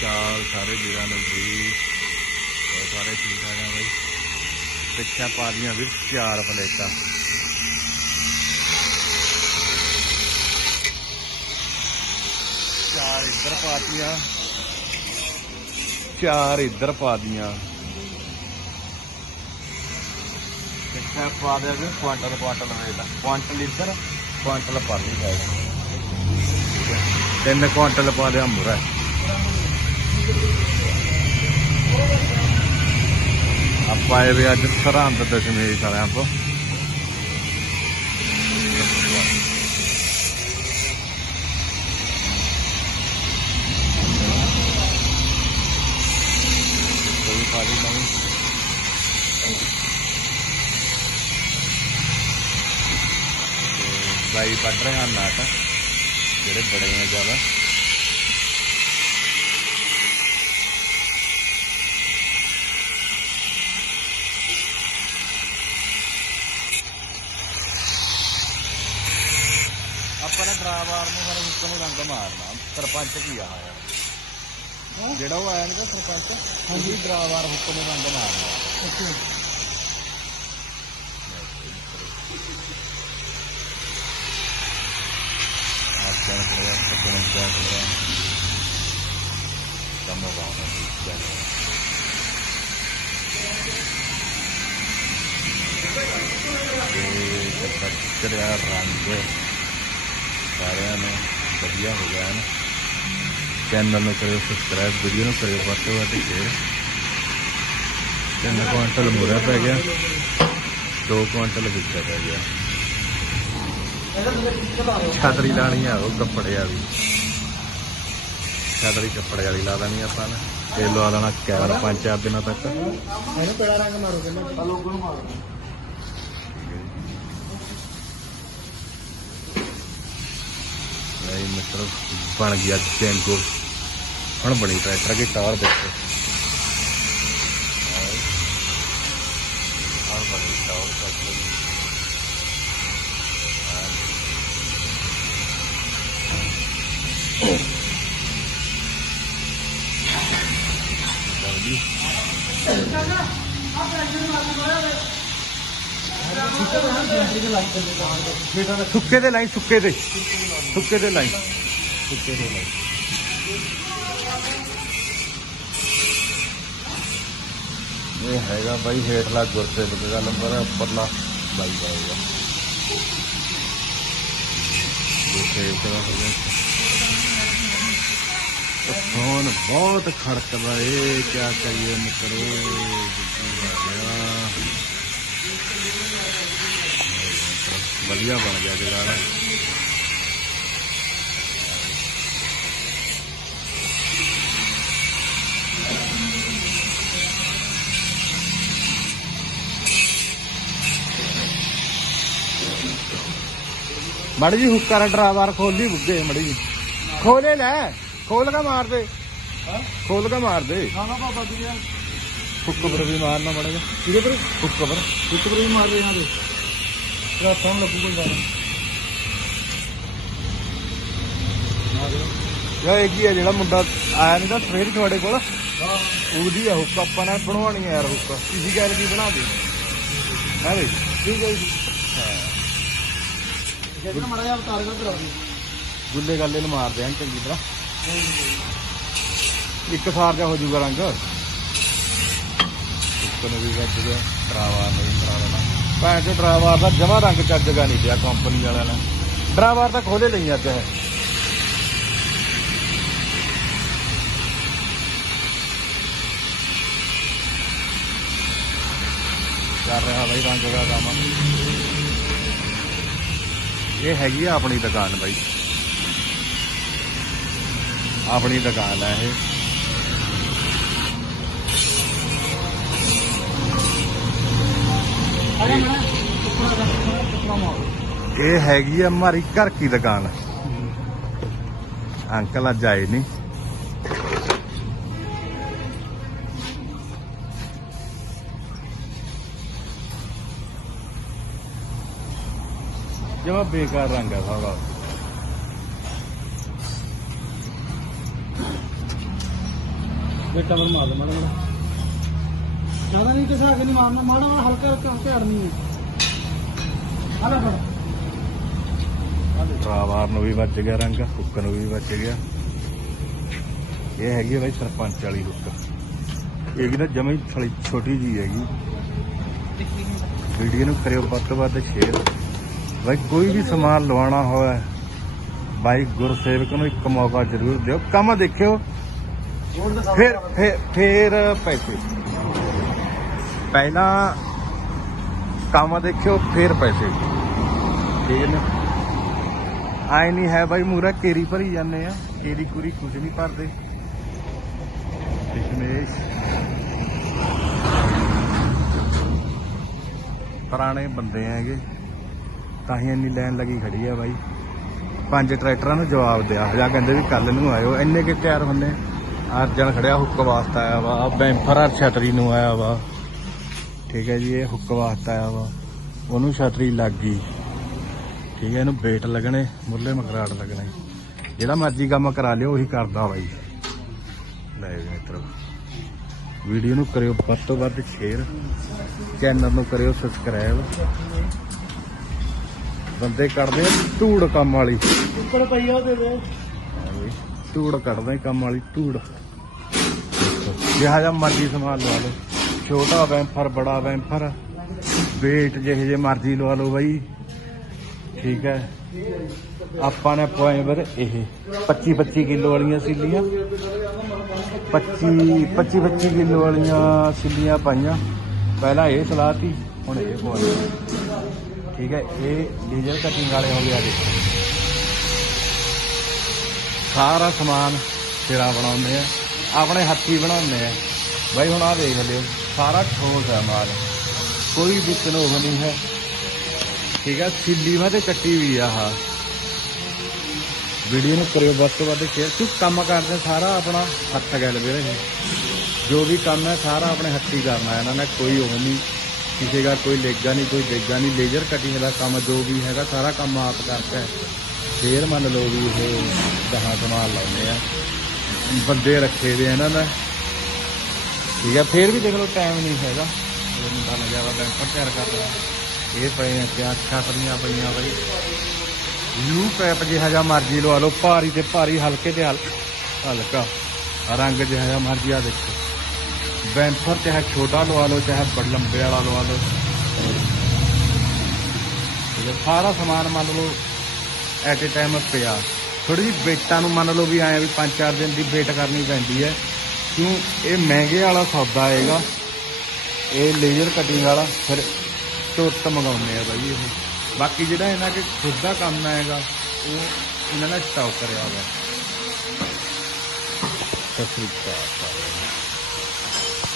ਚਾਲ ਸਾਰੇ ਵੀਰਾਂ ਨੂੰ ਜੀ ਸਾਰੇ ਠੀਕ ਠਾਕ ਆ ਬਈ? ਪਿੱਛੇ ਪਾ ਦੀਆਂ ਵੀਰ, ਚਾਰ ਪਲੇਟਾਂ। ਚਾਰ ਇੱਧਰ ਪਾਤੀਆਂ ਚਾਰ ਇੱਧਰ ਪਾ ਦੀਆਂ ਪਿੱਛੇ ਪਾ ਦਿਆ ਵੀ ਕੁਆਂਟਲ ਕੁਆਂਟਲ ਹੋਏਗਾ ਕੁਆਂਟਲ ਇੱਧਰ, ਕੁਆਂਟਲ ਪਾ ਲਈ ਤਿੰਨ ਕੁਆਂਟਲ ਪਾ ਲਿਆ ਮੁਰਾ। ਆਪਾਂ ਇਹ ਵੀ ਅੱਜ ਸਰਹੰਦ ਦਸ਼ਮੇਸ਼ ਵਾਲਿਆਂ ਕੋ ਕੋਈ ਬਾਈ ਪੜ ਰਹੇ ਹਨ ਨਾਟ ਜਿਹੜੇ ਬੜੇ ਨੇ ਜ਼ਿਆਦਾ। ਆਪਾਂ ਨੇ ਡਰਾਈਵਰ ਨੂੰ ਫਿਰ ਹੁਕਮ ਨੂੰ ਰੰਗ ਮਾਰਨਾ ਸਰਪੰਚ ਕੀ ਆ ਯਾਰ ਜਿਹੜਾ ਉਹ ਆਇਆ ਨਾ ਸਰਪੰਚ ਹਾਂਜੀ। ਡਰਾਈਵਰ ਹੁਕਮ ਨੂੰ ਰੰਗ ਮਾਰਨਾ। ਆਪਾਂ ਨੇ ਕਿਹਾ ਸਭ ਨੂੰ ਕਿਹਾ ਕਿਹਾ ਕੰਮ ਬਾਉਣਾ ਸੀ ਤੇ ਜਦ ਚੜਿਆ ਰੰਗ। ਸਾਰਿਆਂ ਨੂੰ ਵਧੀਆ ਹੋ ਗਿਆ ਨਾ। ਚੈਨਲ ਨੂੰ ਕਰਿਓ ਸਬਸਕ੍ਰਾਈਬ ਵੀਡੀਓ ਨੂੰ ਕਰਿਓ ਵੱਧ ਤੋਂ ਵੱਧ ਸ਼ੇਅਰ ਤਿੰਨ ਕੁਆਂਟਲ ਮੋਰਾ ਪੈ ਗਿਆ। 2 ਕੁਆਂਟਲ ਵਿੱਚ ਪੈ ਗਿਆ। ਛਤਰੀ ਲਾਣੀ ਆ ਉਹ ਕੱਪੜੇ ਵਾਲੀ। ਛਤਰੀ ਕੱਪੜੇ ਵਾਲੀ ਲਾ ਦੇਣੀ ਆਪਾਂ ਨੇ। ਤੇ ਲਵਾ ਦੇਣਾ ਕੈਮਰਾ ਪੰਜ ਚਾਰ ਦਿਨਾਂ ਤੱਕ। ਇਹਨੂੰ ਕਿਹੜਾ ਰੰਗ ਮਾਰੋ ਕਹਿੰਦਾ ਲੋਗੋ ਨੂੰ ਮਾਰੋ ਨਹੀਂ ਮਿੱਤਰ ਬਣ ਗਿਆ ਜੈਂਗੋ ਹੁਣ ਬਣੀ ਟਰੈਕਟਰ ਦੀ ਟਾਰ ਦੇਖੋ ਹੁਣ ਬਣੀ ਟਾਰ ਟਰੈਕਟਰ ਦੀ ਸੁੱਕੇ ਦੇ ਲਾਈਨ, ਸੁੱਕੇ ਦੇ। ਸੁੱਕੇ ਦੇ ਲਾਈਨ। ਸੁੱਕੇ ਦੇ ਲਾਈਨ ਇਹ ਹੈਗਾ ਬਾਈ, ਹੇਠਲਾ ਗੁਰਸੇਵਕ ਦਾ ਨੰਬਰ ਹੈ, ਉੱਪਰਲਾ ਬਾਈ ਦਾ ਹੋਗਾ। ਗੁਰਸੇਵਕ ਦਾ ਹੋ ਗਿਆ। ਫੋਨ ਬਹੁਤ ਖੜਕਦਾ ਏ ਕਿਆ ਕਰੀਏ ਮਿੱਤਰੋ ਵਧੀਆ ਬਣ ਗਿਆ ਜਗਾੜਾ ਮੜੀ ਜੀ ਹੁੱਕਾ ਡਰਾਈਵਰ ਖੋਲੀ ਬੁੱਗੇ ਮੜੀ ਜੀ ਖੋਲੇ ਲੈ ਖੋਲ ਕੇ ਮਾਰ ਦੇ। ਖੋਲ ਕੇ ਮਾਰ ਦੇ। ਨਾ ਨਾ ਬਾਬਾ ਜੀ ਹੁੱਕ ਪਰ ਵੀ ਮਾਰਨਾ ਮੜਾ ਇਹਦੇ ਪਰ ਹੁੱਕ ਪਰ ਇੱਕ ਵਾਰੀ ਮਾਰ ਦੇ ਇਹਨਾਂ ਦੇ ਤੇਰਾ ਫੋਨ ਲੱਗੂਗਾ ਜਾਣਾ ਯਾ ਇਹ ਕੀ ਹੈ ਜਿਹੜਾ ਮੁੰਡਾ ਆਇਆ ਨਹੀਂ ਤਾਂ ਸਵੇਰ ਤੁਹਾਡੇ ਕੋਲ? ਉਹਦੀ ਆ ਹੁੱਕ ਆਪਾਂ ਨੇ ਬਣਵਾਉਣੀ ਆ ਯਾਰ ਹੁੱਕ। ਕਿਸੇ ਗੱਲ ਦੀ ਬਣਾ ਦੇ। ਹੈ ਬਈ ਠੀਕ ਹੈ ਜੀ। ਜਿਹੜਾ ਮੜਾ ਜਾ ਉਤਾਰ ਕੇ ਕਰਾ ਦੀ ਗੁੱਲੇ ਗੱਲੇ ਨੂੰ ਮਾਰਦੇ ਆਂ ਚੰਗੀ ਤਰ੍ਹਾਂ। ਇੱਕ ਸਾਰ ਜਾ ਹੋ ਜਾਊਗਾ ਰੰਗ। ਇੱਕ ਨੂੰ ਵੀ ਵੱਜ ਗਿਆ ਡਰਾਵਾ ਨਹੀਂ ਲੈਣਾ। ਭੈਣ ਚੋ ਡਰਾਵਾ ਦਾ ਜਮਾ ਰੰਗ ਚੱਜਗਾ ਨਹੀਂ ਪਿਆ ਕੰਪਨੀ ਵਾਲਿਆਂ ਨੇ। ਡਰਾਵਾ ਤਾਂ ਖੋਲੇ ਲਈ ਅੱਜ ਇਹ। ਕਰ ਰਿਹਾ ਬਾਈ, ਰੰਗ ਦਾ ਕੰਮ। ਇਹ ਹੈਗੀ ਆ ਆਪਣੀ ਦੁਕਾਨ ਬਾਈ। ਆਪਣੀ ਦੁਕਾਨ ਹੈ ਇਹ। ਇਹ ਹੈਗੀ ਆ ਹਮਾਰੀ ਘਰ ਕੀ ਦੁਕਾਨ। ਅੰਕਲ ਅੱਜ ਆਏ ਨਹੀਂ ਜਮਾ ਬੇਕਾਰ ਰੰਗ ਹੈ ਸਾਰਾ। ਬੇਟਾ ਵਰ ਮਾਰ ਮਾੜਾ ਮਾੜਾ ਜ਼ਿਆਦਾ ਨਹੀਂ ਕਿਸੇ ਅੱਗੇ ਨਹੀਂ ਮਾਰਨਾ ਮਾੜਾ ਮਾੜਾ ਹਲਕਾ ਹਲਕਾ ਝਾੜਨੀ ਹੈ। ਹਾਲਾ ਫੜ। ਡਰਾਵਾਰ ਨੂੰ ਵੀ ਵੱਜ ਗਿਆ ਰੰਗ ਹੁੱਕ ਨੂੰ ਵੀ ਵੱਜ ਗਿਆ। ਇਹ ਹੈਗੀ ਬਾਈ ਸਰਪੰਚ ਵਾਲੀ ਹੁੱਕ। ਇਹ ਵੀ ਨਾ ਜਮੇ ਛੜੀ ਛੋਟੀ ਜੀ ਹੈਗੀ। ਵੀਡੀਓ ਨੂੰ ਕਰਿਓ ਵੱਧ ਤੋਂ ਵੱਧ ਸ਼ੇਅਰ ਬਾਈ ਕੋਈ ਵੀ ਸਮਾਨ ਲਵਾਉਣਾ ਹੋਵੇ ਬਾਈ ਗੁਰਸੇਵਕ ਨੂੰ ਇੱਕ ਮੌਕਾ ਜ਼ਰੂਰ ਦਿਓ। ਕੰਮ ਦੇਖਿਓ। ਫਿਰ ਫਿਰ ਪੈਸੇ। ਪਹਿਲਾਂ ਕੰਮ ਦੇਖਿਓ, ਫਿਰ ਪੈਸੇ। ਠੀਕ ਨੇ ਨਾ? ਆਈ ਨਹੀਂ ਹੈ ਬਾਈ ਮੂਰਾ ਕੇਰੀ ਭਰੀ ਜਾਂਦੇ ਆ। ਕੇਰੀ ਕੁਰੀ ਕੁਝ ਨਹੀਂ ਭਰਦੇ। ਦਸ਼ਮੇਸ਼ ਪੁਰਾਣੇ ਬੰਦੇ ਹੈਗੇ। ਤਾਂ ਹੀ ਇੰਨੀ ਲਾਈਨ ਲੱਗੀ ਖੜੀ ਆ ਬਾਈ। ਪੰਜ ਟਰੈਕਟਰਾਂ ਨੂੰ ਜਵਾਬ ਦਿਆ। ਜਾਂ ਕਹਿੰਦੇ ਵੀ ਕੱਲ ਨੂੰ ਆਇਓ। ਇੰਨੇ ਕਿ ਤਿਆਰ ਹੁੰਦੇ। ਅਰਜਨ ਖੜਿਆ ਹੁੱਕ ਵਾਸਤਾ ਆਇਆ ਵਾ। ਬੈਂਫਰ ਅਰ ਛਤਰੀ ਨੂੰ ਆਇਆ ਵਾ। ਠੀਕ ਹੈ ਜੀ ਇਹ ਹੁੱਕ ਵਾਸਤਾ ਆਇਆ ਵਾ। ਉਹਨੂੰ ਛਤਰੀ ਲੱਗ ਗਈ। ਠੀਕ ਹੈ ਇਹਨੂੰ ਵੇਟ ਲੱਗਣੇ ਮੁੱਲੇ ਮਕਰਾਟ ਲੱਗਣੇ। ਜਿਹੜਾ ਮਰਜ਼ੀ ਕੰਮ ਕਰਾ ਲਿਓ ਉਹੀ ਕਰਦਾ ਬਾਈ ਲੈ ਮਿੱਤਰੋ ਵੀਡੀਓ ਨੂੰ ਕਰਿਓ ਵੱਧ ਤੋਂ ਵੱਧ ਸ਼ੇਅਰ ਚੈਨਲ ਨੂੰ ਕਰਿਓ ਸਬਸਕ੍ਰਾਈਬ ਬੰਦੇ ਕਰਦੇ ਆ ਧੂੜ ਕੰਮ ਵਾਲੀ। ਉੱਪਰ ਪਈ ਆ ਉਹ ਦੇ ਦੇ। ਧੂੜ ਕੱਢਦਾ ਕੰਮ ਵਾਲੀ ਧੂੜ। ਜਿਹਾ ਜਿਹਾ ਮਰਜ਼ੀ ਸਮਾਨ ਲਵਾ ਲਓ। ਛੋਟਾ ਵੈਂਫਰ, ਬੜਾ ਵੈਂਫਰ। ਵੇਟ ਜਿਹੇ ਜੇ ਮਰਜ਼ੀ ਲਵਾ ਲਓ ਬਾਈ। ਠੀਕ ਹੈ। ਆਪਾਂ ਨੇ ਪੁਆਏ ਵਰ ਇਹ। 25 25 ਕਿਲੋ ਵਾਲੀਆਂ ਸਿੱਲੀਆਂ। 25 25 25 ਕਿਲੋ ਵਾਲੀਆਂ ਸਿੱਲੀਆਂ ਪਾਈਆਂ। ਪਹਿਲਾਂ ਇਹ ਸਲਾਤੀ, ਹੁਣ ਇਹ ਪੁਆਏ ਠੀਕ ਹੈ, ਇਹ ਡੀਜ਼ਲ ਕਟਿੰਗ ਵਾਲੇ ਹੋ ਗਿਆ ਦੇਖੋ ਸਾਰਾ ਸਮਾਨ ਸਿਰਾ ਬਣਾਉਂਦੇ ਆ। ਆਪਣੇ ਹੱਥੀ ਬਣਾਉਂਦੇ ਆ। ਬਾਈ ਹੁਣ ਆ ਦੇਖ ਲਿਓ। ਸਾਰਾ ਠੋਸ ਹੈ ਮਾਲ। ਕੋਈ ਵਿੱਚ ਉਹ ਨਹੀਂ ਹੈ। ਠੀਕ ਹੈ ਸਿੱਲੀ ਵਾ ਤੇ ਕੱਟੀ ਵੀ ਆ ਆਹ। ਵੀਡੀਓ ਨੂੰ ਕਰਿਓ ਵੱਧ ਤੋਂ ਵੱਧ ਸ਼ੇਅਰ ਤੂੰ ਕੰਮ ਕਰਦੇ ਸਾਰਾ ਆਪਣਾ ਹੱਥ ਗੱਲ ਵੀਰੇ ਜੋ ਵੀ ਕੰਮ ਹੈ ਸਾਰਾ ਆਪਣੇ ਹੱਥੀ ਕਰਨਾ ਹੈ। ਇਹਨਾਂ ਨੇ ਕੋਈ ਉਹ ਨਹੀਂ। ਕਿਸੇ ਦਾ ਕੋਈ ਲੇਗਾ ਨਹੀਂ, ਕੋਈ ਦੇਗਾ ਨਹੀਂ। ਲੇਜ਼ਰ ਕਟਿੰਗ ਦਾ ਕੰਮ ਜੋ ਵੀ ਹੈਗਾ, ਸਾਰਾ ਕੰਮ ਆਪ ਕਰਦਾ ਹੈ। ਫੇਰ ਮੰਨ ਲਓ ਵੀ ਇਹ ਦਹਾਂ ਸਮਾਨ ਲਾਉਂਦੇ ਆ। ਬੰਦੇ ਰੱਖੇ ਦੇ ਇਹਨਾਂ ਨੇ ਠੀਕ ਹੈ ਫੇਰ ਵੀ ਦੇਖ ਲਓ ਟਾਈਮ ਨਹੀਂ ਹੈਗਾ। ਇਹ ਮੁੰਡਾ ਲੱਗਿਆ ਵਾ ਬੈਂਕ ਤਿਆਰ ਕਰਦਾ ਇਹ ਪਏ ਆ ਕਿਆ ਛਾਤਰੀਆਂ ਪਈਆਂ ਬਈ। ਯੂ ਪੈਪ ਜਿਹਾ ਜਿਹਾ ਮਰਜ਼ੀ ਲਵਾ ਲਓ, ਭਾਰੀ ਤੇ ਭਾਰੀ, ਹਲਕੇ ਤੇ ਹਲ- ਹਲਕਾ। ਰੰਗ ਜਿਹਾ ਜਿਹਾ ਮਰਜ਼ੀ ਆ ਦੇਖੋ। ਬੈਂਫਰ ਚਾਹੇ ਛੋਟਾ ਲਵਾ ਲਓ, ਚਾਹੇ ਬੜ ਲੰਬੇ ਵਾਲਾ ਲਵਾ ਲਓ। ਇਹ ਸਾਰਾ ਸਮਾਨ ਮੰਨ ਲਓ ਐਟ ਏ ਟਾਈਮ ਪਿਆ। ਥੋੜੀ ਜਿਹੀ ਵੇਟਾਂ ਨੂੰ ਮੰਨ ਲਓ ਵੀ ਆਏ ਵੀ 5-4 ਦਿਨ ਦੀ ਵੇਟ ਕਰਨੀ ਪੈਂਦੀ ਹੈ। ਕਿਉਂ? ਇਹ ਮਹਿੰਗੇ ਵਾਲਾ ਸੌਦਾ ਆਏਗਾ ਇਹ ਲੇਜ਼ਰ ਕਟਿੰਗ ਵਾਲਾ, ਫਿਰ ਟੁੱਟ ਮੰਗਾਉਂਦੇ ਆ ਬਾਈ ਇਹ। ਬਾਕੀ ਜਿਹੜਾ ਇਹਨਾਂ ਕੇ ਖੁਦ ਦਾ ਕੰਮ ਆਏਗਾ ਉਹ ਇਹਨਾਂ ਨੇ ਸਟਾਕ ਕਰਿਆ ਹੋਇਆ। ਸਤਿ ਸ੍ਰੀ ਅਕਾਲ